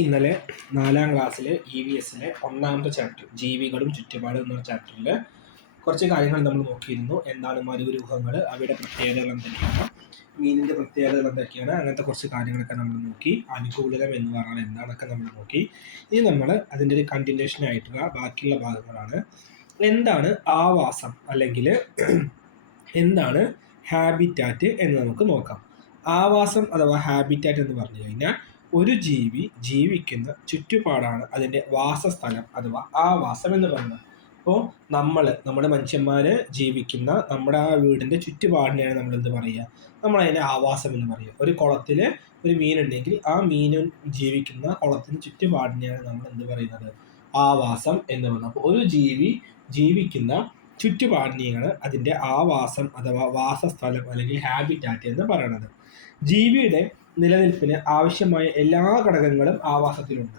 ഇന്നലെ 4ാം ക്ലാസ്സിൽ EVSലെ ഒന്നാമത്തെ ചാപ്റ്റർ ജീവികളും ചുറ്റുപാടും എന്ന ചാപ്റ്ററിൽ കുറച്ച് കാര്യങ്ങൾ നമ്മൾ നോക്കിയിരുന്നു. എന്താണ് മരുഗ്രൂഹങ്ങൾ, അവയുടെ പ്രത്യേകതകൾ എന്തൊക്കെയാണ്, മീനിൻ്റെ പ്രത്യേകതകൾ എന്തൊക്കെയാണ്, അങ്ങനത്തെ കുറച്ച് കാര്യങ്ങളൊക്കെ നമ്മൾ നോക്കി. അനുകൂലനം എന്ന് പറഞ്ഞാൽ എന്താണൊക്കെ നമ്മൾ നോക്കി. ഇനി നമ്മൾ അതിൻ്റെ ഒരു കണ്ടിന്യൂഷൻ ആയിട്ടുള്ള ബാക്കിയുള്ള ഭാഗങ്ങളാണ്. എന്താണ് ആവാസം അല്ലെങ്കിൽ എന്താണ് ഹാബിറ്റാറ്റ് എന്ന് നമുക്ക് നോക്കാം. ആവാസം അഥവാ ഹാബിറ്റാറ്റ് എന്ന് പറഞ്ഞു കഴിഞ്ഞാൽ ഒരു ജീവി ജീവിക്കുന്ന ചുറ്റുപാടാണ് അതിൻ്റെ വാസസ്ഥലം അഥവാ ആവാസം എന്ന് പറയുന്നത്. അപ്പോൾ നമ്മുടെ മനുഷ്യന്മാർ ജീവിക്കുന്ന നമ്മുടെ ആ വീടിൻ്റെ ചുറ്റുപാടിനെയാണ് നമ്മൾ എന്ത് പറയുക, നമ്മളതിനെ ആവാസം എന്ന് പറയുക. ഒരു കുളത്തിൽ ഒരു മീനുണ്ടെങ്കിൽ ആ മീൻ ജീവിക്കുന്ന കുളത്തിന് ചുറ്റുപാടിനെയാണ് നമ്മൾ എന്ത് പറയുന്നത്, ആവാസം എന്ന് പറയുന്നത്. അപ്പോൾ ഒരു ജീവി ജീവിക്കുന്ന ചുറ്റുപാടിനെയാണ് അതിൻ്റെ ആവാസം അഥവാ വാസസ്ഥലം അല്ലെങ്കിൽ ഹാബിറ്റാറ്റ് എന്ന് പറയുന്നത്. ജീവിയുടെ നിലനിൽപ്പിന് ആവശ്യമായ എല്ലാ ഘടകങ്ങളും ആവാസത്തിലുണ്ട്.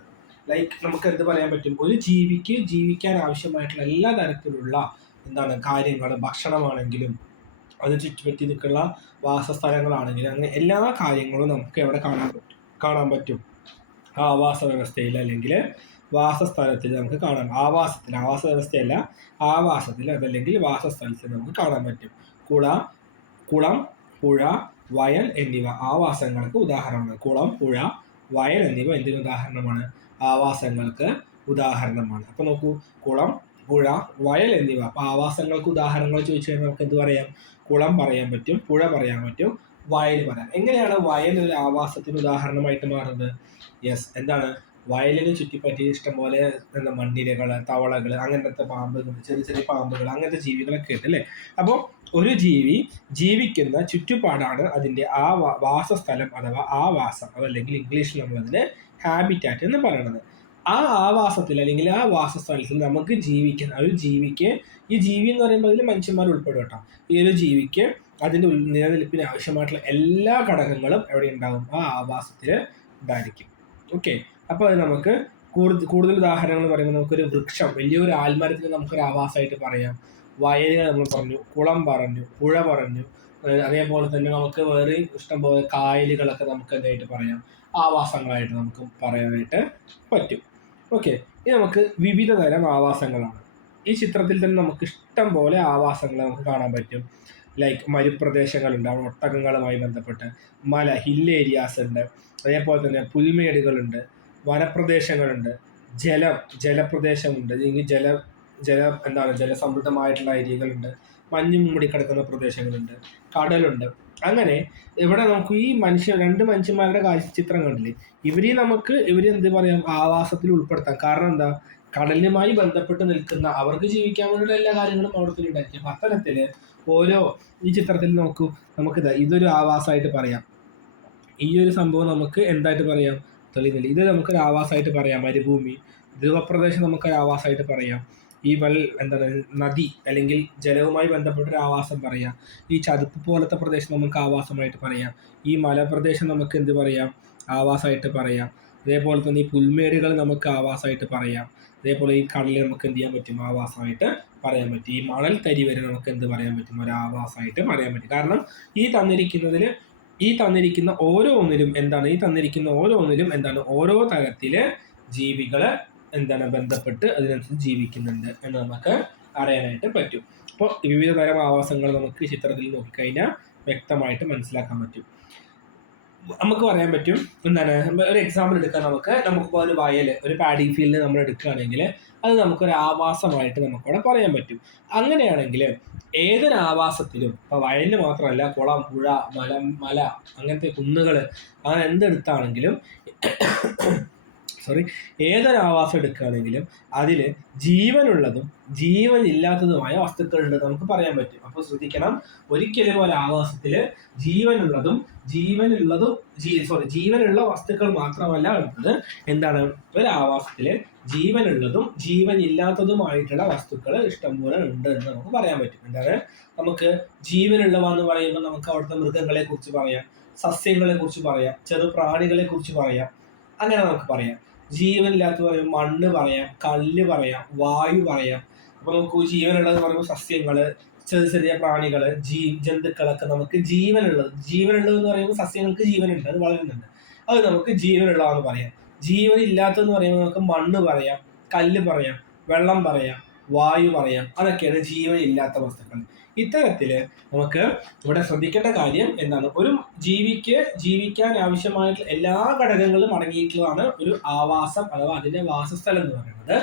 ലൈക്ക് നമുക്ക് എന്ത് പറയാൻ പറ്റും, ഒരു ജീവിക്ക് ജീവിക്കാൻ ആവശ്യമായിട്ടുള്ള എല്ലാ തരത്തിലുള്ള കാര്യങ്ങൾ, ഭക്ഷണമാണെങ്കിലും അത് ചുറ്റുപറ്റി നിൽക്കുന്ന വാസസ്ഥലങ്ങളാണെങ്കിലും അങ്ങനെ എല്ലാ കാര്യങ്ങളും നമുക്ക് എവിടെ കാണാൻ പറ്റും, ആവാസ വ്യവസ്ഥയിൽ അല്ലെങ്കിൽ വാസസ്ഥലത്തിൽ നമുക്ക് കാണാം. ആവാസ വ്യവസ്ഥയല്ല, ആവാസത്തിൽ അതല്ലെങ്കിൽ വാസസ്ഥലത്തിൽ നമുക്ക് കാണാൻ പറ്റും. കുളം, പുഴ, വയൽ എന്നിവ ആവാസങ്ങൾക്ക് ഉദാഹരണമാണ്. കുളം, പുഴ, വയൽ എന്നിവ എന്തിന് ഉദാഹരണമാണ്, ആവാസങ്ങൾക്ക് ഉദാഹരണമാണ്. അപ്പോൾ നോക്കൂ, കുളം, പുഴ, വയൽ എന്നിവ അപ്പോൾ ആവാസങ്ങൾക്ക് ഉദാഹരണങ്ങൾ ചോദിച്ചു കഴിഞ്ഞാൽ നമുക്ക് എന്ത് പറയാം, കുളം പറയാൻ പറ്റും, പുഴ പറയാൻ പറ്റും, വയൽ പറയാം. എങ്ങനെയാണ് വയൽ ഒരു ആവാസത്തിന് ഉദാഹരണമായിട്ട് മാറുന്നത്? യെസ്, എന്താണ്, വയലിന് ചുറ്റിപ്പറ്റി ഇഷ്ടംപോലെ മണ്ണിരകൾ, തവളകൾ, അങ്ങനത്തെ പാമ്പുകൾ, ചെറിയ ചെറിയ പാമ്പുകൾ, അങ്ങനത്തെ ജീവികളൊക്കെ ഉണ്ട് അല്ലേ. അപ്പോൾ ഒരു ജീവി ജീവിക്കുന്ന ചുറ്റുപാടാണ് അതിൻ്റെ ആ വാസസ്ഥലം അഥവാ ആവാസം, അതല്ലെങ്കിൽ ഇംഗ്ലീഷിൽ നമ്മളതിന് ഹാബിറ്റാറ്റ് എന്ന് പറയുന്നത്. ആ ആവാസത്തിൽ അല്ലെങ്കിൽ ആ വാസസ്ഥലത്തിൽ നമുക്ക് ജീവിക്കുന്ന ഒരു ജീവിക്ക്, ഈ ജീവി എന്ന് പറയുമ്പോൾ അതിൽ മനുഷ്യന്മാർ ഉൾപ്പെടും കേട്ടോ. ഈ ഒരു ജീവിക്ക് അതിൻ്റെ നിലനിൽപ്പിന് ആവശ്യമായിട്ടുള്ള എല്ലാ ഘടകങ്ങളും എവിടെ ഉണ്ടാകും, ആ ആവാസത്തിൽ ഉണ്ടായിരിക്കും. ഓക്കെ, അപ്പോൾ അത് നമുക്ക് കൂടുതൽ ഉദാഹരണങ്ങൾ പറയുമ്പോൾ നമുക്കൊരു വൃക്ഷം, വലിയൊരു ആൽമരത്തിന് നമുക്കൊരു ആവാസമായിട്ട് പറയാം. വയലുകൾ നമ്മൾ പറഞ്ഞു, കുളം പറഞ്ഞു, പുഴ പറഞ്ഞു, അതേപോലെ തന്നെ നമുക്ക് വേറെ ഇഷ്ടംപോലെ കായലുകളൊക്കെ നമുക്ക് എന്തായിട്ട് പറയാം, ആവാസങ്ങളായിട്ട് നമുക്ക് പറയാനായിട്ട് പറ്റും. ഓക്കെ, ഇനി നമുക്ക് വിവിധ തരം ആവാസങ്ങളാണ്. ഈ ചിത്രത്തിൽ തന്നെ നമുക്ക് ഇഷ്ടം പോലെ ആവാസങ്ങൾ നമുക്ക് കാണാൻ പറ്റും. ലൈക്ക് മരുപ്രദേശങ്ങളുണ്ട്, അവിടെ ഒട്ടകങ്ങളുമായി ബന്ധപ്പെട്ട് ഹിൽ ഏരിയാസ് ഉണ്ട്, അതേപോലെ തന്നെ പുൽമേടുകളുണ്ട്, വനപ്രദേശങ്ങളുണ്ട്, ജലപ്രദേശമുണ്ട്, അല്ലെങ്കിൽ ജലസമൃദ്ധമായിട്ടുള്ള ഏരിയകളുണ്ട്, മഞ്ഞ് മൂടിക്കിടക്കുന്ന പ്രദേശങ്ങളുണ്ട്, കടലുണ്ട്. അങ്ങനെ ഇവിടെ നമുക്ക് ഈ രണ്ട് മനുഷ്യന്മാരുടെ ചിത്രം കണ്ടില്ലേ, ഇവര് എന്ത് പറയാം, ആവാസത്തിൽ ഉൾപ്പെടുത്താം. കാരണം എന്താ, കടലുമായി ബന്ധപ്പെട്ട് നിൽക്കുന്ന അവർക്ക് ജീവിക്കാൻ വേണ്ടിയുള്ള എല്ലാ കാര്യങ്ങളും അവിടെ ഉണ്ടാക്കി. അപ്പം അത്തരത്തില് ഈ ചിത്രത്തിൽ നോക്കൂ, ഇതൊരു ആവാസമായിട്ട് പറയാം. ഈ ഒരു സംഭവം നമുക്ക് എന്തായിട്ട് പറയാം, തെളിയുന്നില്ല, ഇത് നമുക്കൊരു ആവാസമായിട്ട് പറയാം. മരുഭൂമി, ധ്രുവപ്രദേശം നമുക്കൊരു ആവാസമായിട്ട് പറയാം. ഈ നദി അല്ലെങ്കിൽ ജലവുമായി ബന്ധപ്പെട്ടൊരു ആവാസം പറയാം. ഈ ചതുപ്പ് പോലത്തെ പ്രദേശം നമുക്ക് ആവാസമായിട്ട് പറയാം. ഈ മലപ്രദേശം നമുക്ക് എന്ത് പറയാം, ആവാസമായിട്ട് പറയാം. അതേപോലെ തന്നെ ഈ പുൽമേടുകൾ നമുക്ക് ആവാസമായിട്ട് പറയാം. അതേപോലെ ഈ കടലിൽ നമുക്ക് എന്ത് ചെയ്യാൻ പറ്റും, ആവാസമായിട്ട് പറയാൻ പറ്റും. ഈ മണൽ തരി വരെ നമുക്ക് എന്ത് പറയാൻ പറ്റും, ഒരു ആവാസമായിട്ട് പറയാൻ പറ്റും. കാരണം ഈ തന്നിരിക്കുന്ന ഓരോന്നിലും ഓരോ തരത്തില് ജീവികള് ബന്ധപ്പെട്ട് അതിനനുസരിച്ച് ജീവിക്കുന്നുണ്ട് എന്ന് നമുക്ക് അറിയാനായിട്ട് പറ്റും. അപ്പോൾ വിവിധ തരം ആവാസങ്ങൾ നമുക്ക് ചിത്രത്തിൽ നോക്കിക്കഴിഞ്ഞാൽ വ്യക്തമായിട്ട് മനസ്സിലാക്കാൻ പറ്റും. നമുക്ക് പറയാൻ പറ്റും, ഒരു എക്സാമ്പിൾ എടുക്കാൻ നമുക്കിപ്പോൾ ഒരു വയൽ, ഒരു പാഡി ഫീൽഡ് നമ്മൾ എടുക്കുകയാണെങ്കിൽ അത് നമുക്കൊരു ആവാസമായിട്ട് നമുക്കവിടെ പറയാൻ പറ്റും. അങ്ങനെയാണെങ്കിൽ ഏതൊരു ആവാസത്തിലും, ഇപ്പോൾ വയലിന് മാത്രമല്ല, കുളം, പുഴ, മല, അങ്ങനത്തെ കുന്നുകൾ, അങ്ങനെ എന്തെടുത്താണെങ്കിലും ഏതൊരു ആവാസം എടുക്കുകയാണെങ്കിലും അതിൽ ജീവനുള്ളതും ജീവനില്ലാത്തതുമായ വസ്തുക്കളുണ്ട് നമുക്ക് പറയാൻ പറ്റും. അപ്പോൾ ശ്രദ്ധിക്കണം, ഒരിക്കലും ഒരു ആവാസത്തിൽ ജീവനുള്ള വസ്തുക്കൾ മാത്രമല്ല ഉള്ളത്. ഒരു ആവാസത്തിൽ ജീവനുള്ളതും ജീവനില്ലാത്തതുമായിട്ടുള്ള വസ്തുക്കൾ ഇഷ്ടംപോലെ ഉണ്ട് എന്ന് നമുക്ക് പറയാൻ പറ്റും. നമുക്ക് ജീവനുള്ളവ എന്ന് പറയുമ്പോൾ നമുക്ക് അവിടുത്തെ മൃഗങ്ങളെ കുറിച്ച് പറയാം, സസ്യങ്ങളെ കുറിച്ച് പറയാം, ചെറു പ്രാണികളെ കുറിച്ച് പറയാം, അങ്ങനെ നമുക്ക് പറയാം. ജീവനില്ലാത്ത പറയുമ്പോൾ മണ്ണ് പറയാം, കല്ല് പറയാം, വായു പറയാം. അപ്പൊ നമുക്ക് ജീവനുള്ളത് പറയുമ്പോൾ സസ്യങ്ങള്, ചെറിയ ചെറിയ പ്രാണികള്, ജന്തുക്കളൊക്കെ നമുക്ക് ജീവനുള്ളത് എന്ന് പറയുമ്പോൾ സസ്യങ്ങൾക്ക് ജീവനുണ്ട്, അത് വളരുന്നുണ്ട്, അത് നമുക്ക് ജീവനുള്ളതെന്ന് പറയാം. ജീവൻ ഇല്ലാത്തതെന്ന് പറയുമ്പോൾ നമുക്ക് മണ്ണ് പറയാം, കല്ല് പറയാം, വെള്ളം പറയാം, വായു പറയാം. അതൊക്കെയാണ് ജീവൻ ഇല്ലാത്ത വസ്തുക്കൾ. ഇത്തരത്തില് നമുക്ക് ഇവിടെ ശ്രദ്ധിക്കേണ്ട കാര്യം എന്താണ്, ഒരു ജീവിക്ക് ജീവിക്കാൻ ആവശ്യമായിട്ടുള്ള എല്ലാ ഘടകങ്ങളും അടങ്ങിയിട്ടുള്ളതാണ് ഒരു ആവാസം അഥവാ അതിന്റെ വാസസ്ഥലം എന്ന് പറയുന്നത്.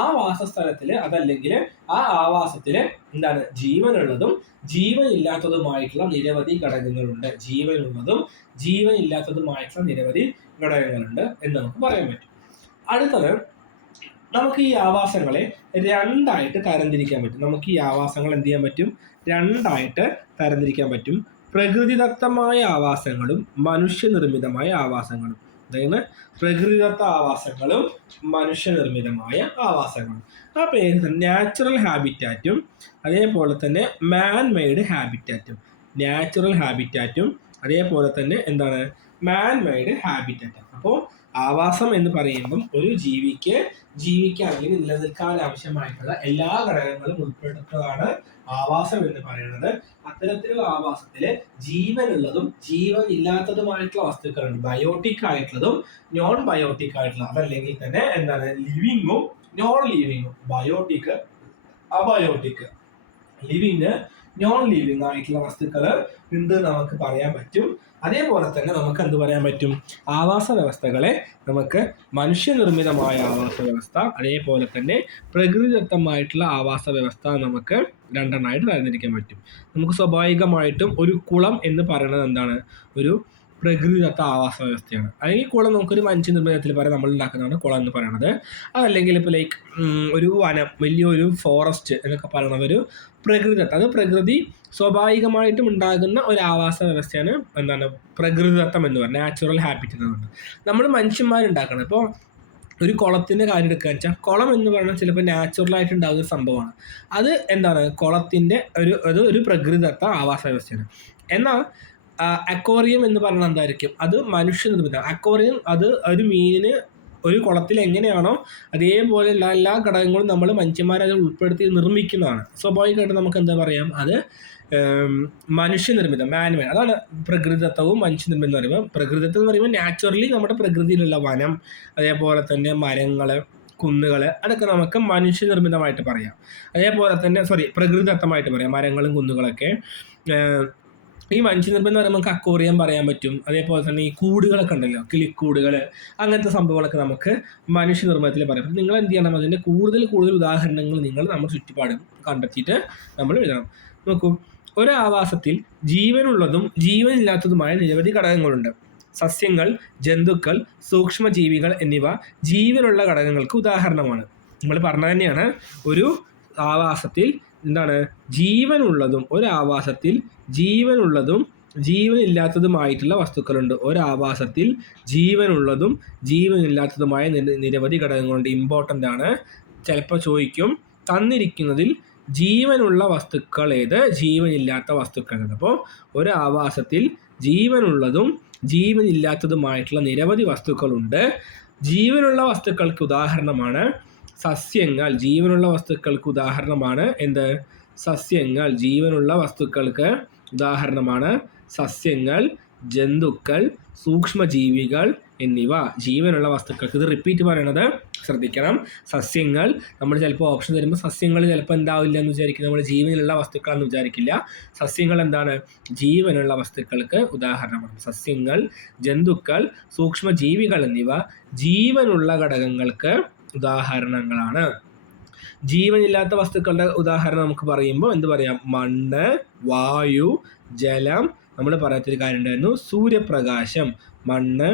ആ വാസസ്ഥലത്തില് അതല്ലെങ്കിൽ ആ ആവാസത്തില് എന്താണ്, ജീവനുള്ളതും ജീവൻ ഇല്ലാത്തതുമായിട്ടുള്ള നിരവധി ഘടകങ്ങളുണ്ട്. ജീവനുള്ളതും ജീവൻ ഇല്ലാത്തതുമായിട്ടുള്ള നിരവധി ഘടകങ്ങളുണ്ട് എന്ന് നമുക്ക് പറയാൻ പറ്റും. അടുത്തത്, നമുക്ക് ഈ ആവാസങ്ങളെ രണ്ടായിട്ട് തരംതിരിക്കാൻ പറ്റും. നമുക്ക് ഈ ആവാസങ്ങൾ എന്ത് ചെയ്യാൻ പറ്റും, രണ്ടായിട്ട് തരംതിരിക്കാൻ പറ്റും. പ്രകൃതിദത്തമായ ആവാസങ്ങളും മനുഷ്യനിർമ്മിതമായ ആവാസങ്ങളും. അതായത് പ്രകൃതിദത്ത ആവാസങ്ങളും മനുഷ്യനിർമ്മിതമായ ആവാസങ്ങളും. ആ പേര് തന്നെ നാച്ചുറൽ ഹാബിറ്റാറ്റും അതേപോലെ തന്നെ മാൻ മെയ്ഡ് ഹാബിറ്റാറ്റും. നാച്ചുറൽ ഹാബിറ്റാറ്റും അതേപോലെ തന്നെ എന്താണ്, മാൻ മെയ്ഡ് ഹാബിറ്റാറ്റും. അപ്പോൾ ആവാസം എന്ന് പറയുമ്പം ഒരു ജീവിക്ക് ജീവിക്കാൻ അല്ലെങ്കിൽ നിലനിൽക്കാൻ ആവശ്യമായിട്ടുള്ള എല്ലാ ഘടകങ്ങളും ഉൾപ്പെടുന്നതാണ് ആവാസം എന്ന് പറയുന്നത്. അത്തരത്തിലുള്ള ആവാസത്തില് ജീവനുള്ളതും ജീവൻ ഇല്ലാത്തതുമായിട്ടുള്ള വസ്തുക്കളുണ്ട്. ബയോട്ടിക് ആയിട്ടുള്ളതും നോൺ ബയോട്ടിക് ആയിട്ടുള്ള, അതല്ലെങ്കിൽ തന്നെ എന്താണ്, ലിവിങ്ങും നോൺ ലിവിങ്ങും. Biotic, abiotic, living, non living ആയിട്ടുള്ള വസ്തുക്കൾ ഉണ്ട് നമുക്ക് പറയാൻ പറ്റും. അതേപോലെ തന്നെ നമുക്ക് എന്ത് പറയാൻ പറ്റും, ആവാസ വ്യവസ്ഥകളെ നമുക്ക് മനുഷ്യനിർമ്മിതമായ ആവാസ വ്യവസ്ഥ അതേപോലെ തന്നെ പ്രകൃതിദത്തമായിട്ടുള്ള ആവാസ വ്യവസ്ഥ നമുക്ക് രണ്ടെണ്ണമായിട്ട് തരംതിരിക്കാൻ പറ്റും. നമുക്ക് സ്വാഭാവികമായിട്ടും ഒരു കുളം എന്ന് പറയുന്നത് എന്താണ്, ഒരു പ്രകൃതിദത്ത ആവാസ വ്യവസ്ഥയാണ്. അല്ലെങ്കിൽ കുളം നമുക്കൊരു മനുഷ്യനിർമ്മിതത്തിൽ പറയാം, നമ്മൾ ഉണ്ടാക്കുന്നതാണ് കുളം എന്ന് പറയുന്നത്. അതല്ലെങ്കിൽ ഇപ്പോൾ ലൈക്ക് ഒരു വനം, വലിയൊരു ഫോറസ്റ്റ് എന്നൊക്കെ പറയുന്നത് ഒരു പ്രകൃതിദത്ത, അത് പ്രകൃതി സ്വാഭാവികമായിട്ടും ഉണ്ടാകുന്ന ഒരു ആവാസ വ്യവസ്ഥയാണ് എന്താണ്, പ്രകൃതിദത്തം എന്ന് പറയുന്നത്, നാച്ചുറൽ ഹാബിറ്റ് എന്ന് പറയുന്നത്. നമ്മൾ മനുഷ്യന്മാരുണ്ടാക്കണം. ഇപ്പോൾ ഒരു കുളത്തിൻ്റെ കാര്യം എടുക്കുക വെച്ചാൽ, കുളം എന്ന് പറയുന്നത് ചിലപ്പോൾ നാച്ചുറലായിട്ട് ഉണ്ടാകുന്ന സംഭവമാണ്. അത് എന്താണ്, കുളത്തിൻ്റെ ഒരു പ്രകൃതിദത്ത ആവാസ വ്യവസ്ഥയാണ്. എന്നാൽ അക്വേറിയം എന്ന് പറയുന്നത് എന്തായിരിക്കും, അത് മനുഷ്യനിർമ്മിതം. അക്വേറിയം അത് ഒരു മീനിന് ഒരു കുളത്തിൽ എങ്ങനെയാണോ അതേപോലെ എല്ലാ ഘടകങ്ങളും നമ്മൾ മനുഷ്യന്മാരെ അതിൽ ഉൾപ്പെടുത്തി നിർമ്മിക്കുന്നതാണ്. സ്വാഭാവികമായിട്ട് നമുക്ക് എന്താ പറയാം, അത് മനുഷ്യനിർമ്മിതം, മാൻമേഡ്. അതാണ് പ്രകൃതിദത്തവും മനുഷ്യനിർമ്മിതം എന്ന് പറയുമ്പോൾ. പ്രകൃതിദത്തം എന്ന് പറയുമ്പോൾ നാച്ചുറലി നമ്മുടെ പ്രകൃതിയിലുള്ള വനം അതേപോലെ തന്നെ മരങ്ങൾ, കുന്നുകൾ, അതൊക്കെ നമുക്ക് മനുഷ്യനിർമ്മിതമായിട്ട് പറയാം. അതേപോലെ തന്നെ പ്രകൃതിദത്തമായിട്ട് പറയാം, മരങ്ങളും കുന്നുകളൊക്കെ. ഈ മനുഷ്യനിർമ്മിതം എന്ന് പറയുമ്പോൾ നമുക്ക് അക്വേറിയം പറയാൻ പറ്റും. അതേപോലെ തന്നെ ഈ കൂടുകളൊക്കെ ഉണ്ടല്ലോ, കിളിക്കൂടുകൾ, അങ്ങനത്തെ സംഭവങ്ങളൊക്കെ നമുക്ക് മനുഷ്യനിർമ്മിതത്തിൽ പറയാം. നിങ്ങൾ എന്ത് ചെയ്യണം, അതിൻ്റെ കൂടുതൽ ഉദാഹരണങ്ങൾ നിങ്ങൾ നമ്മുടെ ചുറ്റുപാടും കണ്ടെത്തിയിട്ട് നമ്മൾ എഴുതണം. നോക്കൂ, ഒരു ആവാസത്തിൽ ജീവനുള്ളതും ജീവനില്ലാത്തതുമായ നിരവധി ഘടകങ്ങളുണ്ട്. സസ്യങ്ങൾ, ജന്തുക്കൾ, സൂക്ഷ്മജീവികൾ എന്നിവ ജീവനുള്ള ഘടകങ്ങൾക്ക് ഉദാഹരണമാണ്. നമ്മൾ പറഞ്ഞ തന്നെയാണ്, ഒരു ആവാസത്തിൽ എന്താണ്, ജീവനുള്ളതും ഒരു ആവാസത്തിൽ ജീവനുള്ളതും ജീവനില്ലാത്തതുമായിട്ടുള്ള വസ്തുക്കളുണ്ട്. ഒരാവാസത്തിൽ ജീവനുള്ളതും ജീവനില്ലാത്തതുമായ നിരവധി ഘടകങ്ങളുണ്ട്. ഇമ്പോർട്ടൻ്റ് ആണ്, ചിലപ്പോൾ ചോദിക്കും, തന്നിരിക്കുന്നതിൽ ജീവനുള്ള വസ്തുക്കൾ ഏത്, ജീവനില്ലാത്ത വസ്തുക്കൾ ഏത്. അപ്പോൾ ഒരു ആവാസത്തിൽ ജീവനുള്ളതും ജീവനില്ലാത്തതുമായിട്ടുള്ള നിരവധി വസ്തുക്കളുണ്ട്. ജീവനുള്ള വസ്തുക്കൾക്ക് ഉദാഹരണമാണ് സസ്യങ്ങൾ. ജീവനുള്ള വസ്തുക്കൾക്ക് ഉദാഹരണമാണ് എന്ത്, സസ്യങ്ങൾ. ജീവനുള്ള വസ്തുക്കൾക്ക് ഉദാഹരണമാണ് സസ്യങ്ങൾ, ജന്തുക്കൾ, സൂക്ഷ്മജീവികൾ എന്നിവ ജീവനുള്ള വസ്തുക്കൾക്ക്. ഇത് റിപ്പീറ്റ് പറയണത് ശ്രദ്ധിക്കണം. സസ്യങ്ങൾ, നമ്മൾ ചിലപ്പോൾ ഓപ്ഷൻ തരുമ്പോൾ സസ്യങ്ങൾ ചിലപ്പോൾ എന്താവില്ല എന്ന് വിചാരിക്കും, നമ്മൾ ജീവനുള്ള വസ്തുക്കളാണെന്ന് വിചാരിക്കില്ല. സസ്യങ്ങൾ എന്താണ്, ജീവനുള്ള വസ്തുക്കൾക്ക് ഉദാഹരണമാണ്. സസ്യങ്ങൾ, ജന്തുക്കൾ, സൂക്ഷ്മജീവികൾ എന്നിവ ജീവനുള്ള ഘടകങ്ങൾക്ക് ഉദാഹരണങ്ങളാണ്. ജീവനില്ലാത്ത വസ്തുക്കളുടെ ഉദാഹരണം നമുക്ക് പറയുമ്പോൾ എന്ത് പറയാം, മണ്ണ്, വായു, ജലം. നമ്മൾ പറയാത്തൊരു കാര്യം ഉണ്ടായിരുന്നു, സൂര്യപ്രകാശം. മണ്ണ്,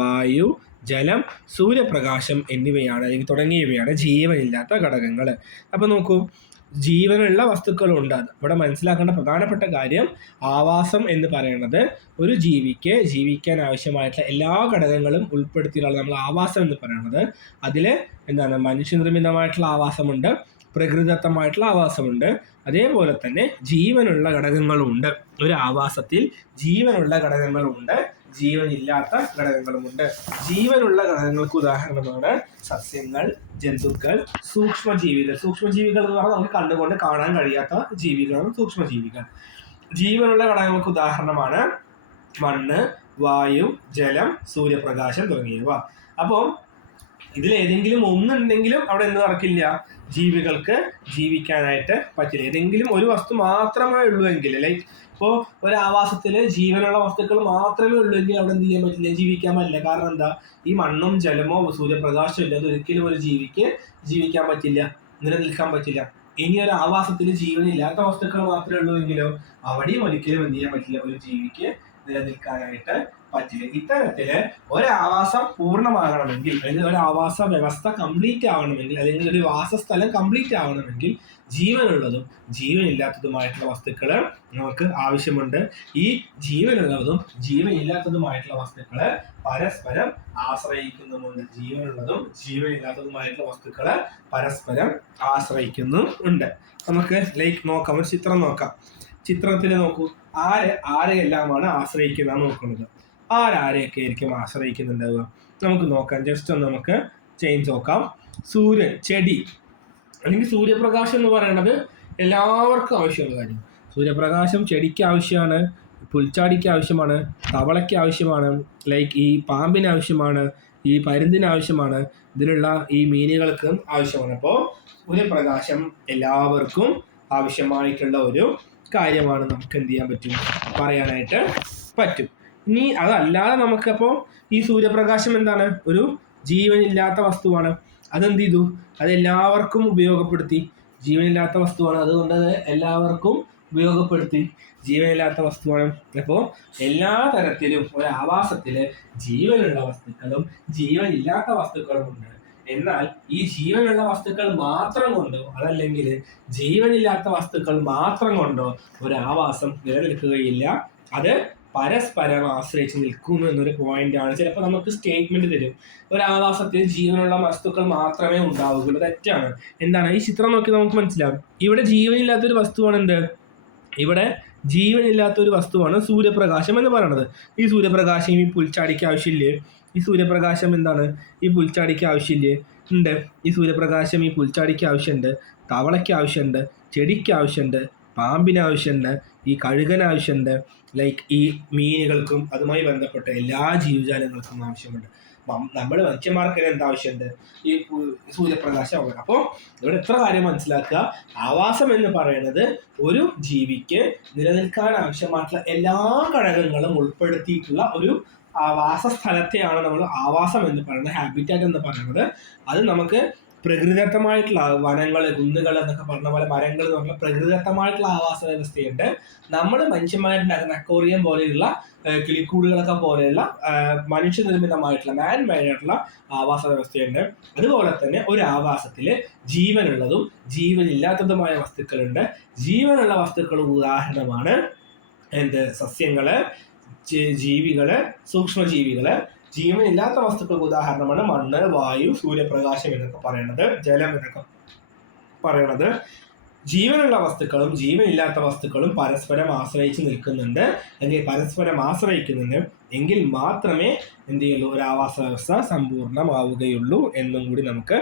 വായു, ജലം, സൂര്യപ്രകാശം എന്നിവയാണ് അല്ലെങ്കിൽ തുടങ്ങിയവയാണ് ജീവനില്ലാത്ത ഘടകങ്ങൾ. അപ്പോൾ നോക്കൂ, ജീവനുള്ള വസ്തുക്കളുണ്ട്. ഇവിടെ മനസ്സിലാക്കേണ്ട പ്രധാനപ്പെട്ട കാര്യം, ആവാസം എന്ന് പറയുന്നത് ഒരു ജീവിക്ക് ജീവിക്കാൻ ആവശ്യമായിട്ടുള്ള എല്ലാ ഘടകങ്ങളും ഉൾപ്പെടുത്തിയാണ് നമ്മൾ ആവാസം എന്ന് പറയുന്നത്. അതിൽ എന്താണ്, മനുഷ്യനിർമ്മിതമായിട്ടുള്ള ആവാസമുണ്ട്, പ്രകൃതിദത്തമായിട്ടുള്ള ആവാസമുണ്ട്, അതേപോലെ തന്നെ ജീവനുള്ള ഘടകങ്ങളുമുണ്ട്. ഒരു ആവാസത്തിൽ ജീവനുള്ള ഘടകങ്ങളുമുണ്ട്, ജീവനില്ലാത്ത ഘടകങ്ങളുമുണ്ട്. ജീവനുള്ള ഘടകങ്ങൾക്ക് ഉദാഹരണമാണ് സസ്യങ്ങൾ, ജന്തുക്കൾ, സൂക്ഷ്മജീവികൾ. സൂക്ഷ്മജീവികൾ എന്ന് പറഞ്ഞാൽ നമുക്ക് കണ്ടുകൊണ്ട് കാണാൻ കഴിയാത്ത ജീവികളാണ് സൂക്ഷ്മജീവികൾ. ജീവനുള്ള ഘടകങ്ങൾക്ക് ഉദാഹരണമാണ് മണ്ണ്, വായു, ജലം, സൂര്യപ്രകാശം തുടങ്ങിയവ. അപ്പോൾ ഇതിലേതെങ്കിലും ഒന്നുണ്ടെങ്കിലും അവിടെ എന്ത് നടക്കില്ല, ജീവികൾക്ക് ജീവിക്കാനായിട്ട് പറ്റില്ല. ഏതെങ്കിലും ഒരു വസ്തു മാത്രമേ ഉള്ളൂ എങ്കിൽ, ലൈക്ക് ഇപ്പോൾ ഒരു ആവാസത്തിൽ ജീവനുള്ള വസ്തുക്കൾ മാത്രമേ ഉള്ളൂ എങ്കിൽ അവിടെ എന്ത് ചെയ്യാൻ പറ്റില്ല, ജീവിക്കാൻ പറ്റില്ല. കാരണം എന്താ, ഈ മണ്ണും ജലമോ സൂര്യപ്രകാശമോ ഇല്ലാതെ ഒരിക്കലും ഒരു ജീവിക്ക് ജീവിക്കാൻ പറ്റില്ല, നിലനിൽക്കാൻ പറ്റില്ല. ഇനി ഒരു ആവാസത്തിൽ ജീവനില്ലാത്ത വസ്തുക്കൾ മാത്രമേ ഉള്ളൂ എങ്കിലോ അവിടെയും ഒരിക്കലും എന്ത് ചെയ്യാൻ പറ്റില്ല, ഒരു ജീവിക്ക് നിലനിൽക്കാനായിട്ട് പറ്റില്ല. ഇത്തരത്തില് ഒരാവാസം പൂർണ്ണമാകണമെങ്കിൽ, അല്ലെങ്കിൽ ഒരു ആവാസ വ്യവസ്ഥ കംപ്ലീറ്റ് ആവണമെങ്കിൽ, അല്ലെങ്കിൽ ഒരു വാസസ്ഥലം കംപ്ലീറ്റ് ആവണമെങ്കിൽ ജീവനുള്ളതും ജീവനില്ലാത്തതുമായിട്ടുള്ള വസ്തുക്കള് നമുക്ക് ആവശ്യമുണ്ട്. ഈ ജീവനുള്ളതും ജീവനില്ലാത്തതുമായിട്ടുള്ള വസ്തുക്കള് പരസ്പരം ആശ്രയിക്കുന്നുമുണ്ട്. ജീവനുള്ളതും ജീവനില്ലാത്തതുമായിട്ടുള്ള വസ്തുക്കള് പരസ്പരം ആശ്രയിക്കുന്നുമുണ്ട്. നമുക്ക് ലൈക്ക് നോക്കാം, ഒരു ചിത്രം നോക്കാം. ചിത്രത്തിൽ നോക്കൂ, ആരെയെല്ലാമാണ് ആശ്രയിക്കുന്നതാണ് നോക്കുന്നത്. ആരെയൊക്കെ ആയിരിക്കും ആശ്രയിക്കുന്നുണ്ടാവുക നമുക്ക് നോക്കാം. ജസ്റ്റ് ഒന്ന് നമുക്ക് ചേഞ്ച് നോക്കാം. സൂര്യൻ, ചെടി, അല്ലെങ്കിൽ സൂര്യപ്രകാശം എന്ന് പറയുന്നത് എല്ലാവർക്കും ആവശ്യമുള്ള കാര്യം. സൂര്യപ്രകാശം ചെടിക്ക് ആവശ്യമാണ്, പുൽച്ചാടിക്ക് ആവശ്യമാണ്, തവളയ്ക്ക് ആവശ്യമാണ്, ലൈക്ക് ഈ പാമ്പിന് ആവശ്യമാണ്, ഈ പരുന്തിന് ആവശ്യമാണ്, ഇതിലുള്ള ഈ മീനുകൾക്കും ആവശ്യമാണ്. അപ്പോൾ സൂര്യപ്രകാശം എല്ലാവർക്കും ആവശ്യമായിട്ടുള്ള ഒരു കാര്യമാണ്. നമുക്ക് എന്ത് ചെയ്യാൻ പറ്റും, പറയാനായിട്ട് പറ്റും. ഇനി അതല്ലാതെ നമുക്കപ്പോൾ ഈ സൂര്യപ്രകാശം എന്താണ്, ഒരു ജീവനില്ലാത്ത വസ്തുവാണ്. അതെന്ത് ചെയ്തു, അതെല്ലാവർക്കും ഉപയോഗപ്പെടുത്തി. ജീവനില്ലാത്ത വസ്തുവാണ്, അതുകൊണ്ട് അത് എല്ലാവർക്കും ഉപയോഗപ്പെടുത്തി. ജീവനില്ലാത്ത വസ്തുവാണ്. അപ്പോൾ എല്ലാ തരത്തിലും ഒരു ആവാസത്തില് ജീവനുള്ള വസ്തുക്കളും ജീവനില്ലാത്ത വസ്തുക്കളും ഉണ്ട്. എന്നാൽ ഈ ജീവനുള്ള വസ്തുക്കൾ മാത്രം കൊണ്ടോ അതല്ലെങ്കിൽ ജീവനില്ലാത്ത വസ്തുക്കൾ മാത്രം കൊണ്ടോ ഒരു ആവാസം നിലനിൽക്കുകയില്ല. അത് പരസ്പരം ആശ്രയിച്ച് നിൽക്കുന്നു എന്നൊരു പോയിന്റാണ്. ചിലപ്പോൾ നമുക്ക് സ്റ്റേറ്റ്മെന്റ് തരും, ഒരു ആവാസത്തിൽ ജീവനുള്ള വസ്തുക്കൾ മാത്രമേ ഉണ്ടാവുകയുള്ളൂ. തെറ്റാണ്. എന്താണ്, ഈ ചിത്രം നോക്കി നമുക്ക് മനസ്സിലാവും. ഇവിടെ ജീവനില്ലാത്തൊരു വസ്തുവാണ് എന്ത്, ഇവിടെ ജീവനില്ലാത്തൊരു വസ്തുവാണ് സൂര്യപ്രകാശം എന്ന് പറയുന്നത്. ഈ സൂര്യപ്രകാശം ഈ പുൽച്ചാടിക്ക് ആവശ്യമില്ലേ? ഈ സൂര്യപ്രകാശം എന്താണ്, ഈ പുൽച്ചാടിക്ക് ആവശ്യമില്ലേ? ഉണ്ട്. ഈ സൂര്യപ്രകാശം ഈ പുൽച്ചാടിക്ക് ആവശ്യമുണ്ട്, തവളയ്ക്ക് ആവശ്യമുണ്ട്, ചെടിക്ക് ആവശ്യമുണ്ട്, പാമ്പിന് ആവശ്യമുണ്ട്, ഈ കഴുകന് ആവശ്യമുണ്ട്, ലൈക്ക് ഈ മീനുകൾക്കും അതുമായി ബന്ധപ്പെട്ട എല്ലാ ജീവജാലങ്ങൾക്കും ആവശ്യമുണ്ട്. നമ്മൾ മനുഷ്യന്മാർക്ക് എന്താ ആവശ്യമുണ്ട്, ഈ സൂര്യപ്രകാശം. അപ്പോൾ ഇവിടെ എത്ര കാര്യം മനസ്സിലാക്കുക, ആവാസം എന്ന് പറയുന്നത് ഒരു ജീവിക്ക് നിലനിൽക്കാൻ ആവശ്യമായിട്ടുള്ള എല്ലാ ഘടകങ്ങളും ഉൾപ്പെടുത്തിയിട്ടുള്ള ഒരു വാസസ്ഥലത്തെയാണ് നമ്മൾ ആവാസം എന്ന് പറയുന്നത്, ഹാബിറ്റാറ്റ് എന്ന് പറയുന്നത്. അത് നമുക്ക് പ്രകൃതിദത്തമായിട്ടുള്ള വനങ്ങൾ, കുന്നുകൾ എന്നൊക്കെ പറഞ്ഞ പോലെ മരങ്ങൾ എന്ന് പറഞ്ഞാൽ പ്രകൃതിദത്തമായിട്ടുള്ള ആവാസ വ്യവസ്ഥയുണ്ട്. നമ്മൾ മനുഷ്യന്മാരുണ്ടാക്കുന്ന അക്വേറിയം പോലെയുള്ള കിളിക്കൂടുകളൊക്കെ പോലെയുള്ള മനുഷ്യനിർമ്മിതമായിട്ടുള്ള മാൻ മെയ്ഡ് ആയിട്ടുള്ള ആവാസ വ്യവസ്ഥയുണ്ട്. അതുപോലെ തന്നെ ഒരു ആവാസത്തിൽ ജീവനുള്ളതും ജീവനില്ലാത്തതുമായ വസ്തുക്കളുണ്ട്. ജീവനുള്ള വസ്തുക്കൾ ഉദാഹരണമാണ് എന്ത്, സസ്യങ്ങള്, ജീവികള്, സൂക്ഷ്മജീവികള്. ജീവനില്ലാത്ത വസ്തുക്കൾക്ക് ഉദാഹരണമാണ് മണ്ണ്, വായു, സൂര്യപ്രകാശം എന്നൊക്കെ പറയുന്നത്, ജലം എന്നൊക്കെ പറയുന്നത്. ജീവനുള്ള വസ്തുക്കളും ജീവനില്ലാത്ത വസ്തുക്കളും പരസ്പരം ആശ്രയിച്ച് നിൽക്കുന്നുണ്ട്, അല്ലെങ്കിൽ പരസ്പരം ആശ്രയിക്കുന്നുണ്ട് എങ്കിൽ മാത്രമേ എന്ത് ചെയ്യുള്ളൂ, ഒരു ആവാസ വ്യവസ്ഥ സമ്പൂർണ്ണമാവുകയുള്ളൂ എന്നും കൂടി നമുക്ക്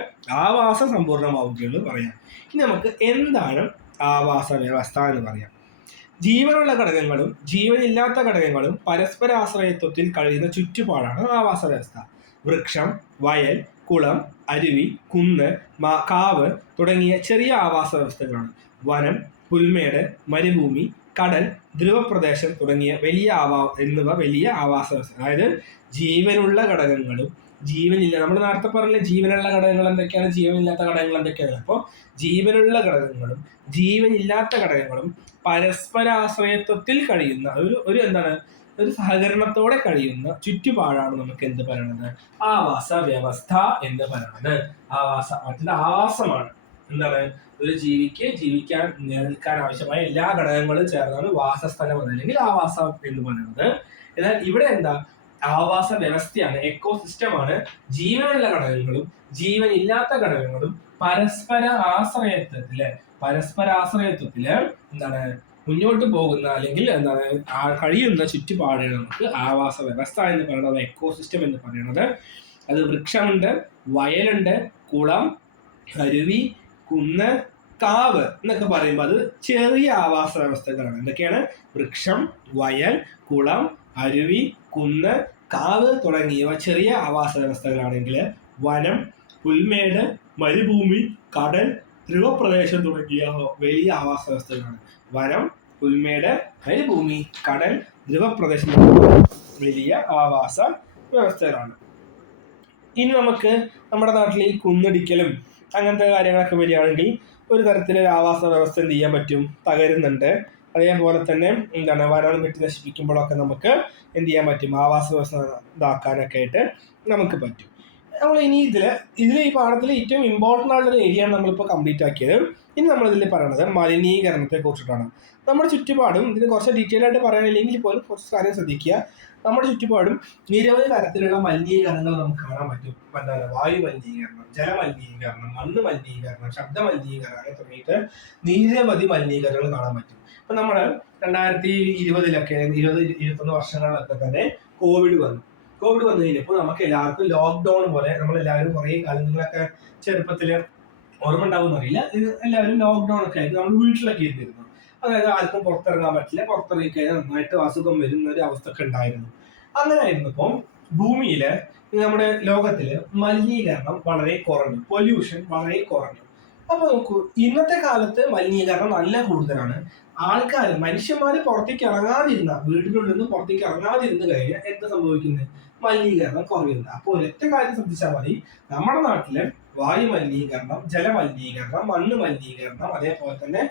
ആവാസം സമ്പൂർണ്ണമാവുകയുള്ളൂ പറയാം. ഇനി നമുക്ക് എന്താണ് ആവാസ വ്യവസ്ഥ എന്ന് പറയാം. ജീവനുള്ള ഘടകങ്ങളും ജീവനില്ലാത്ത ഘടകങ്ങളും പരസ്പര ആശ്രയത്വത്തിൽ കഴിയുന്ന ചുറ്റുപാടാണ് ആവാസ വ്യവസ്ഥ. വൃക്ഷം, വയൽ, കുളം, അരുവി, കുന്ന്, കാവ് തുടങ്ങിയ ചെറിയ ആവാസ വ്യവസ്ഥകളാണ്. വനം, പുൽമേട്, മരുഭൂമി, കടൽ, ധ്രുവപ്രദേശം തുടങ്ങിയ വലിയ ആവാസ വ്യവസ്ഥ. അതായത് ജീവനുള്ള ഘടകങ്ങളും ജീവനില്ല, നമ്മൾ നേരത്തെ പറഞ്ഞില്ലേ ജീവനുള്ള ഘടകങ്ങൾ എന്തൊക്കെയാണ്, ജീവനില്ലാത്ത ഘടകങ്ങൾ എന്തൊക്കെയാണ്. അപ്പോൾ ജീവനുള്ള ഘടകങ്ങളും ജീവനില്ലാത്ത ഘടകങ്ങളും പരസ്പരാശ്രയത്വത്തിൽ കഴിയുന്ന ഒരു എന്താണ്, ഒരു സഹകരണത്തോടെ കഴിയുന്ന ചുറ്റുപാടാണ് നമുക്ക് എന്ത് പറയുന്നത്, ആവാസ വ്യവസ്ഥ എന്ന് പറയുന്നത്. ആവാസമാണ് എന്താണ്, ഒരു ജീവിക്ക് ജീവിക്കാൻ നിലനിൽക്കാൻ ആവശ്യമായ എല്ലാ ഘടകങ്ങളും ചേർന്നാണ് വാസസ്ഥലം അല്ലെങ്കിൽ ആവാസം എന്ന് പറയുന്നത്. എന്നാൽ ഇവിടെ എന്താ, ആവാസ വ്യവസ്ഥയാണ്, എക്കോസിസ്റ്റമാണ്. ജീവനുള്ള ഘടകങ്ങളും ജീവനില്ലാത്ത ഘടകങ്ങളും പരസ്പര ആശ്രയത്വത്തില് എന്താണ് മുന്നോട്ട് പോകുന്ന അല്ലെങ്കിൽ എന്താണ് കഴിയുന്ന ചുറ്റുപാടാണ് നമുക്ക് ആവാസ വ്യവസ്ഥ എന്ന് പറയുന്നത്, എക്കോസിസ്റ്റം എന്ന് പറയുന്നത്. അത് വൃക്ഷമുണ്ട്, വയലുണ്ട്, കുളം, അരുവി, കുന്ന്, കാവ് എന്നൊക്കെ പറയുമ്പോൾ അത് ചെറിയ ആവാസ വ്യവസ്ഥകളാണ്. എന്തൊക്കെയാണ്, വൃക്ഷം, വയൽ, കുളം, അരുവി, കുന്ന്, കാവ് തുടങ്ങിയവ ചെറിയ ആവാസ വ്യവസ്ഥകളാണെങ്കിൽ വനം, പുൽമേട്, മരുഭൂമി, കടൽ, ധ്രുവപ്രദേശം തുടങ്ങിയ വലിയ ആവാസ വ്യവസ്ഥകളാണ്. വനം, പുൽമേട്, മരുഭൂമി, കടൽ, ധ്രുവപ്രദേശം തുടങ്ങിയ വലിയ ആവാസ വ്യവസ്ഥകളാണ്. ഇനി നമുക്ക് നമ്മുടെ നാട്ടിൽ ഈ കുന്നിടിക്കലും അങ്ങനത്തെ കാര്യങ്ങളൊക്കെ വരികയാണെങ്കിൽ ഒരു തരത്തിലൊരു ആവാസ വ്യവസ്ഥ എന്ത് ചെയ്യാൻ പറ്റും, തകരുന്നുണ്ട്. അതേപോലെ തന്നെ വനം വെട്ടി നശിപ്പിക്കുമ്പോഴൊക്കെ നമുക്ക് എന്ത് ചെയ്യാൻ പറ്റും, ആവാസ വ്യവസ്ഥ ഇതാക്കാനൊക്കെ ആയിട്ട് നമുക്ക് പറ്റും. നമ്മൾ ഇനി ഇതിൽ ഈ പാഠത്തിൽ ഏറ്റവും ഇമ്പോർട്ടൻ്റ് ആയിട്ടുള്ള ഏരിയയാണ് നമ്മളിപ്പോൾ കംപ്ലീറ്റ് ആക്കിയത്. ഇനി നമ്മളിതിൽ പറയണത് മലിനീകരണത്തെ കുറിച്ചിട്ടാണ്. നമ്മുടെ ചുറ്റുപാടും ഇതിന് കുറച്ച് ഡീറ്റെയിൽ ആയിട്ട് പറയാനില്ലെങ്കിൽ പോലും കുറച്ച് കാര്യം ശ്രദ്ധിക്കുക. നമ്മുടെ ചുറ്റുപാടും നിരവധി തരത്തിലുള്ള മലിനീകരണങ്ങൾ നമുക്ക് കാണാൻ പറ്റും. വായു മലിനീകരണം, ജലമലിനീകരണം, മണ്ണ് മലിനീകരണം, ശബ്ദ മലിനീകരണം അങ്ങനെ തുടങ്ങിയിട്ട് നിരവധി മലിനീകരണങ്ങൾ കാണാൻ പറ്റും. ഇപ്പൊ നമ്മൾ 2021 വർഷങ്ങളിലൊക്കെ തന്നെ കോവിഡ് വന്നു കഴിഞ്ഞപ്പോൾ നമുക്ക് എല്ലാവർക്കും ലോക്ക്ഡൌൺ പോലെ നമ്മളെല്ലാവരും കുറേ കാലങ്ങളൊക്കെ ചെറുപ്പത്തിൽ ഓർമ്മ ഉണ്ടാവും എന്നറിയില്ല, എല്ലാവരും ലോക്ക്ഡൌൺ ഒക്കെ ആയിട്ട് നമ്മൾ വീട്ടിലൊക്കെ ഇരുന്നിരുന്നു. അതായത് ആർക്കും പുറത്തിറങ്ങാൻ പറ്റില്ല, പുറത്തിറങ്ങി കഴിഞ്ഞാൽ നന്നായിട്ട് അസുഖം വരുന്ന ഒരു അവസ്ഥ ഒക്കെ ഉണ്ടായിരുന്നു. അങ്ങനെ ആയിരുന്നപ്പോൾ ഭൂമിയില് നമ്മുടെ ലോകത്തില് മലിനീകരണം വളരെ കുറഞ്ഞു, പൊല്യൂഷൻ വളരെ കുറഞ്ഞു. അപ്പൊ നോക്കൂ, ഇന്നത്തെ കാലത്ത് മലിനീകരണം നല്ല കൂടുതലാണ്. മനുഷ്യന്മാര് പുറത്തേക്ക് ഇറങ്ങാതിരുന്ന, വീടിനുള്ളിൽ നിന്ന് പുറത്തേക്ക് ഇറങ്ങാതിരുന്ന് കഴിഞ്ഞാൽ എന്താ സംഭവിക്കുന്നത്, മലിനീകരണം കുറയുന്നത്. അപ്പോൾ ഒരൊറ്റ കാര്യം ശ്രദ്ധിച്ചാൽ മതി, നമ്മുടെ നാട്ടില് വായു മലിനീകരണം, ജലമലിനീകരണം, മണ്ണ് മലിനീകരണം, അതേപോലെ തന്നെ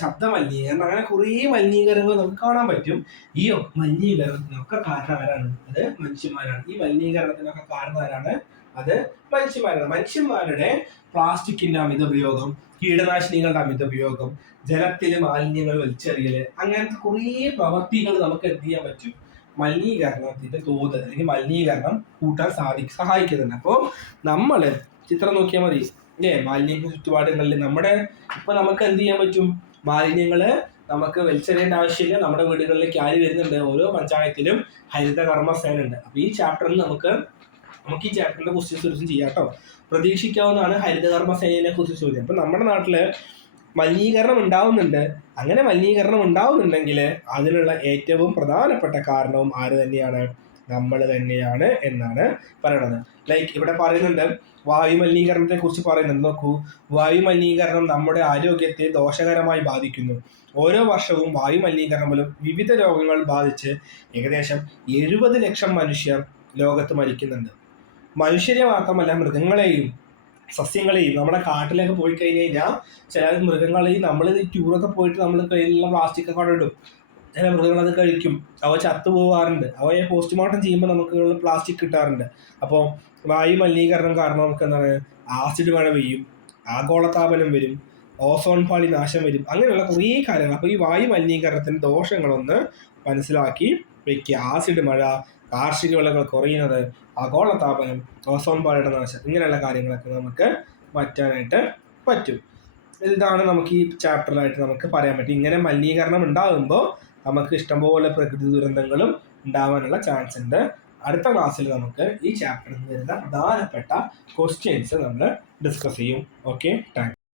ശബ്ദ മലിനീകരണം, അങ്ങനെ കുറേ മലിനീകരണങ്ങൾ നമുക്ക് കാണാൻ പറ്റും. ഈ മലിനീകരണത്തിനൊക്കെ കാരണം ആരാണ്? അത് മനുഷ്യന്മാരാണ്. ഈ മലിനീകരണത്തിനൊക്കെ കാരണം ആരാണ്? അത് മനുഷ്യന്മാരാണ്. മനുഷ്യന്മാരുടെ പ്ലാസ്റ്റിക്കിന്റെ അമിത ഉപയോഗം, കീടനാശിനികളുടെ അമിത ഉപയോഗം, ജലത്തില് മാലിന്യങ്ങൾ വലിച്ചെറിയല്, അങ്ങനത്തെ കുറേ പ്രവർത്തികൾ നമുക്ക് എന്ത് ചെയ്യാൻ പറ്റും, മലിനീകരണത്തിന്റെ തോത് അല്ലെങ്കിൽ മലിനീകരണം കൂട്ടാൻ സഹായിക്കുന്നുണ്ട്. അപ്പോൾ നമ്മള് ചിത്രം നോക്കിയാൽ മതി അല്ലേ, മാലിന്യ ചുറ്റുപാടുകളിൽ നമുക്ക് എന്ത് ചെയ്യാൻ പറ്റും, മാലിന്യങ്ങള് നമുക്ക് വലിച്ചെറിയേണ്ട ആവശ്യമില്ല. നമ്മുടെ വീടുകളിലേക്ക് ആര് വരുന്നുണ്ട്, ഓരോ പഞ്ചായത്തിലും ഹരിത കർമ്മസേന ഉണ്ട്. അപ്പൊ ഈ ചാപ്റ്ററിൽ നമുക്ക് ഈ ചാപ്റ്ററിന്റെ ക്വസ്റ്റ്യൻസ് ഒരു ചെയ്യാം കേട്ടോ. പ്രതീക്ഷിക്കാവുന്നതാണ് ഹരിത കർമ്മസേനയെ കുറിച്ച് ചോദ്യം. അപ്പൊ നമ്മുടെ നാട്ടില് മലിനീകരണം ഉണ്ടാവുന്നുണ്ട്. അങ്ങനെ മലിനീകരണം ഉണ്ടാവുന്നുണ്ടെങ്കിൽ അതിനുള്ള ഏറ്റവും പ്രധാനപ്പെട്ട കാരണവും ആര് തന്നെയാണ്, നമ്മൾ തന്നെയാണ് എന്നാണ് പറയണത്. ലൈക്ക് ഇവിടെ പറയുന്നുണ്ട്, വായു മലിനീകരണത്തെ കുറിച്ച് പറയുന്നുണ്ട്. നോക്കൂ, വായു മലിനീകരണം നമ്മുടെ ആരോഗ്യത്തെ ദോഷകരമായി ബാധിക്കുന്നു. ഓരോ വർഷവും വായു മലിനീകരണം മൂലം വിവിധ രോഗങ്ങൾ ബാധിച്ച് ഏകദേശം 70 ലക്ഷം മനുഷ്യർ ലോകത്ത് മരിക്കുന്നുണ്ട്. മനുഷ്യരെ മാത്രമല്ല, മൃഗങ്ങളെയും സസ്യങ്ങളെയും. നമ്മുടെ കാട്ടിലൊക്കെ പോയി കഴിഞ്ഞാൽ ചില മൃഗങ്ങളെയും നമ്മൾ ടൂറൊക്കെ പോയിട്ട് നമ്മൾ കയ്യിലുള്ള പ്ലാസ്റ്റിക് ഒക്കെ അവിടെ ഇടും. ചില മൃഗങ്ങൾ അത് കഴിക്കും, അവ ചത്തുപോകാറുണ്ട്. അവയെ പോസ്റ്റ്മോർട്ടം ചെയ്യുമ്പോൾ നമുക്ക് പ്ലാസ്റ്റിക് കിട്ടാറുണ്ട്. അപ്പോൾ വായു മലിനീകരണം കാരണം നമുക്ക് എന്താണ്, ആസിഡ് മഴ പെയ്യും, ആഗോളതാപനം വരും, ഓസോൺ പാളി നാശം വരും, അങ്ങനെയുള്ള കുറേ കാര്യങ്ങൾ. അപ്പോൾ ഈ വായു മലിനീകരണത്തിൻ്റെ ദോഷങ്ങളൊന്ന് മനസ്സിലാക്കി വെക്കുക. ആസിഡ് മഴ, കാർഷിക വിളകൾ കുറയുന്നത്, ആഗോളതാപനം, ഓസോൺ പാളിയുടെ നാശം, ഇങ്ങനെയുള്ള കാര്യങ്ങളൊക്കെ നമുക്ക് മാറ്റാനായിട്ട് പറ്റും. ഇതാണ് നമുക്ക് ഈ ചാപ്റ്ററിലായിട്ട് നമുക്ക് പറയാൻ പറ്റും. ഇങ്ങനെ മലിനീകരണം ഉണ്ടാകുമ്പോൾ നമുക്ക് ഇഷ്ടംപോലെ പ്രകൃതി ദുരന്തങ്ങളും ഉണ്ടാവാനുള്ള ചാൻസ് ഉണ്ട്. അടുത്ത ക്ലാസ്സിൽ നമുക്ക് ഈ ചാപ്റ്ററിൽ വരുന്ന പ്രധാനപ്പെട്ട ക്വസ്റ്റ്യൻസ് നമ്മൾ ഡിസ്കസ് ചെയ്യും. Okay, thank you.